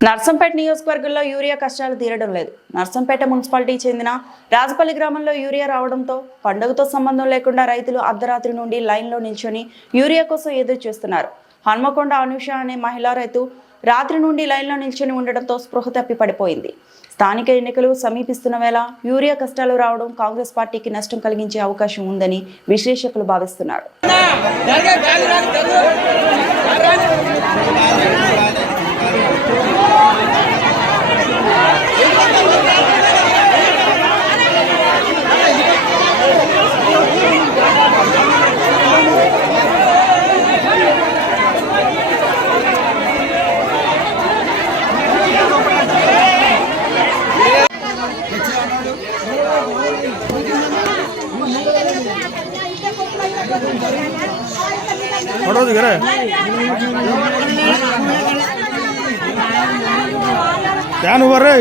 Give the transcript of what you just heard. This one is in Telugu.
నర్సంపేట నియోజకవర్గంలో యూరియా కష్టాలు తీరడం లేదు. నర్సంపేట మున్సిపాలిటీకి చెందిన రాజపల్లి గ్రామంలో యూరియా రావడంతో పండుగతో సంబంధం లేకుండా రైతులు అర్ధరాత్రి నుండి లైన్లో నిల్చొని యూరియా కోసం ఎదురు చూస్తున్నారు. హన్మకొండ అనుష అనే మహిళా రైతు రాత్రి నుండి లైన్లో నిల్చొని ఉండడంతో స్పృహ తప్పి పడిపోయింది. స్థానిక ఎన్నికలు సమీపిస్తున్న వేళ యూరియా కష్టాలు రావడం కాంగ్రెస్ పార్టీకి నష్టం కలిగించే అవకాశం ఉందని విశ్లేషకులు భావిస్తున్నారు. क्या हुआ रे?